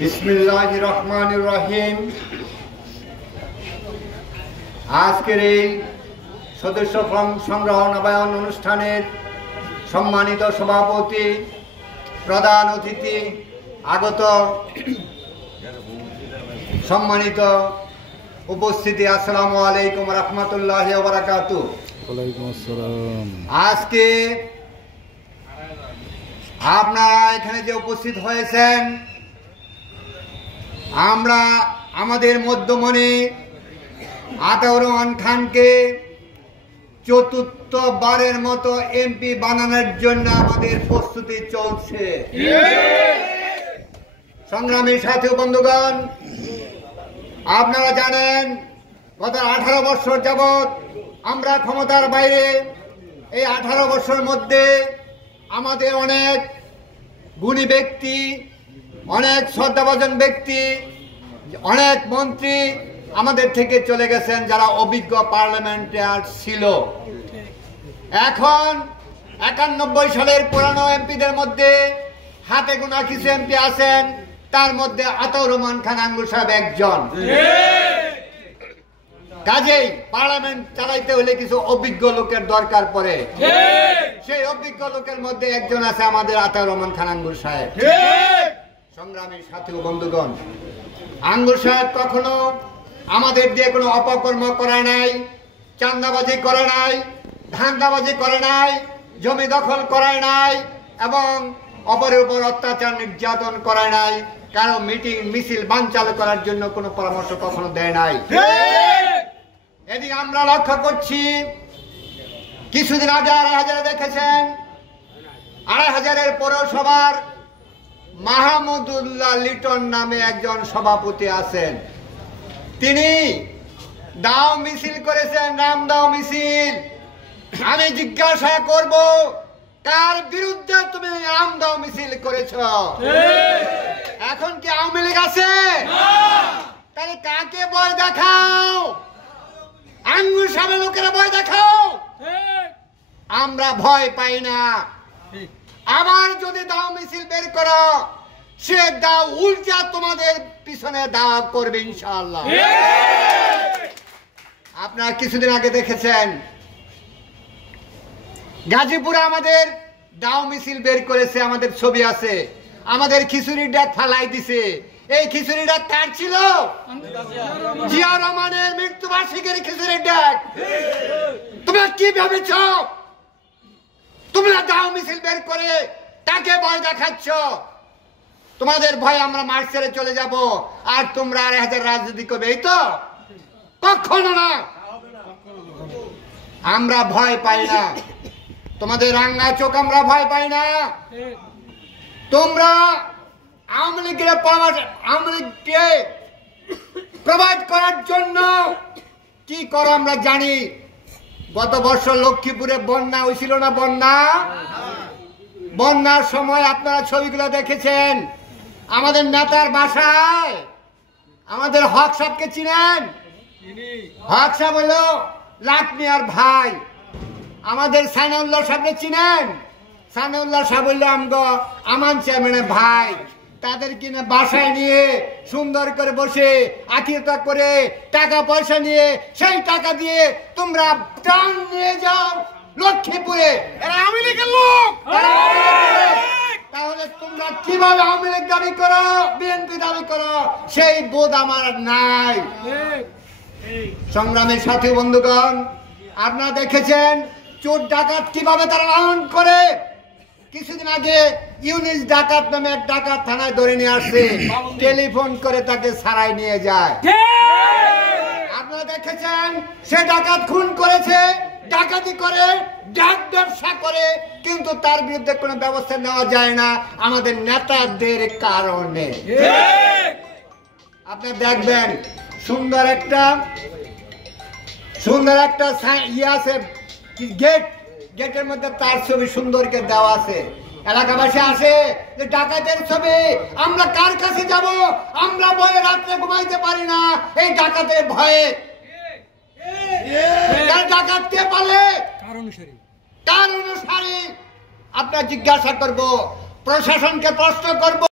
বিসমিল্লাহির রহমানির রহিম। আজকের এই সদস্য সংগ্রহ নবায়ন অনুষ্ঠানের সম্মানিত সভাপতি, প্রধান অতিথি, আগত সম্মানিত উপস্থিতি, আসসালামু আলাইকুম রহমতুল্লাহি ওয়া বারাকাতুহু। ওয়ালাইকুম আসসালাম। আজকে আপনারা এখানে যে উপস্থিত হয়েছেন, আমরা আমাদের মধ্যমণি আতাউর রহমান খানকে চতুর্থবারের মতো এমপি বানানোর জন্য আমাদের প্রস্তুতি চলছে। সংগ্রামী সাথী বন্ধুগণ, আপনারা জানেন গত 18 বছর যাবৎ আমরা ক্ষমতার বাইরে। এই 18 বছরের মধ্যে আমাদের অনেক গুণী ব্যক্তি, অনেক শ্রদ্ধাভাজন ব্যক্তি, অনেক মন্ত্রী আমাদের থেকে চলে গেছেন, যারা অভিজ্ঞ পার্লামেন্টার ছিল। এখন 91 সালের পুরানো এমপিদের মধ্যে হাতে গোনা কিছু এমপি আছেন, তার মধ্যে আতাউর রহমান খান আঙ্গুর সাহেব একজন। কাজেই পার্লামেন্ট চালাইতে হলে কিছু অভিজ্ঞ লোকের দরকার পড়ে। সেই অভিজ্ঞ লোকের মধ্যে একজন আছে আমাদের আতাউর রহমান খান আঙ্গুর সাহেব। সংগ্রামী সাথী ও বন্ধুগণ, আঙ্গুর সাহেব কখনো আমাদের দিয়ে কোনো অপকর্ম করে নাই, চাঁদাবাজি করে নাই, ধান্দাবাজি করে নাই, জমি দখল করায় নাই, এবং অপরের উপর অত্যাচার নির্যাতন করায় নাই, কারো মিটিং মিছিল বানচাল করার জন্য কোনো পরামর্শ কখনো দেয় নাই। এদিকে আমরা লক্ষ্য করছি, কিছুদিন আগে 2,500 দেখেছেন, 2,500 পৌরসভার মাহমুদুল্লাহ লিটন নামে একজন সভাপতি আছেন। তিনি দাও মিছিল করেছেন, রাম দাও মিছিল। আমি জিজ্ঞাসা করব, কার বিরুদ্ধে তুমি রাম দাও মিছিল করেছ? এখন কি আওয়ামী লীগ আছে? তাহলে কাকে ভয় দেখাও? আঙ্গুর সাহেবের লোকেরা ভয় দেখাও। আমরা ভয় পাই না। আবার যদি দাও মিছিল বের করো, সে দাও উল্টা তোমাদের পিছনে দাও করবে ইনশাআল্লাহ। আপনারা কিছুদিন আগে দেখেছেন, গাজীপুরে আমাদের দাও মিছিল বের করেছে, আমাদের ছবি আছে, আমাদের খিচুড়িটা ফালাই দিছে। এই খিচুড়িটা কার ছিল? জিয়া রহমানের মৃত্যুবার্ষিকীর খিচুড়ির ডাক। তোমরা কি ভেবেছ? তোমরা দাও মিছিল বের করে তাকে ভয় দেখাচ্ছ। তোমাদের ভয় আমরা মাঠ ছেড়ে চলে যাব, আর তোমরা 2,500 রাজনীতি করবে, এই তো? কখনো না। আমরা ভয় পাই না, তোমাদের রাঙ্গা চোখ আমরা ভয় পাই না। তোমরা আওয়ামী লীগের আওয়ামী লীগকে প্রোভাইড করার জন্য কি করো আমরা জানি। গত বছর লক্ষ্মীপুরে বন্যা হয়েছিল না? বন্যার সময় আপনারা ছবিগুলো দেখেছেন, আমাদের নেতার বাসায় আমাদের হক সাহেবকে চিনেন? হক সাহেব হলো লাটমিয়ার ভাই। আমাদের সানাউল্লাহ সাহেবকে চিনেন? সানাউল্লাহ সাহেব হইল আমগো আমান চেয়ারম্যানের ভাই। তাদের কিনে বাসায় নিয়ে সুন্দর করে বসে আতিথ্য করে টাকা পয়সা নিয়ে, সেই টাকা দিয়ে তোমরা ত্রাণ নিয়ে যাও লক্ষ্মীপুরে। আওয়ামী লীগের লোক। তাহলে তোমরা কিভাবে আওয়ামী লীগ দাবি করো, বিএনপি দাবি করো? সেই বোধ আমার নাই। সংগ্রামের সাথী বন্ধুগণ, আপনারা দেখেছেন চোর ডাকাত কিভাবে তারা লালন করে। কিছুদিন আগে ইউনিস ডাকাত নামে এক ডাকাত থানায় ধরে নিয়ে আসছে, টেলিফোন করে তাকে ছাড়াই নিয়ে যায়। আপনারা দেখেছেন সে ডাকাত খুন করেছে, ডাকাতি করে, ডাক ব্যবসা করে, কিন্তু তার বিরুদ্ধে কোনো ব্যবস্থা নেওয়া যায় না আমাদের নেতাদের কারণে। আপনি দেখবেন সুন্দর একটা ইয়ে আছে, গেটের মধ্যে তার ছবি সুন্দর করে দেওয়া আছে। এলাকাবাসী আসে যে ডাকাতের ছবি, আমরা কার কাছে যাব? আমরা ভয়ে রাত্রে ঘুমাইতে পারি না, এই ডাকাতের ভয়ে। ডাকাত কে পালে? কার অনুসারী? আপনার জিজ্ঞাসা করব, প্রশাসনকে প্রশ্ন করব।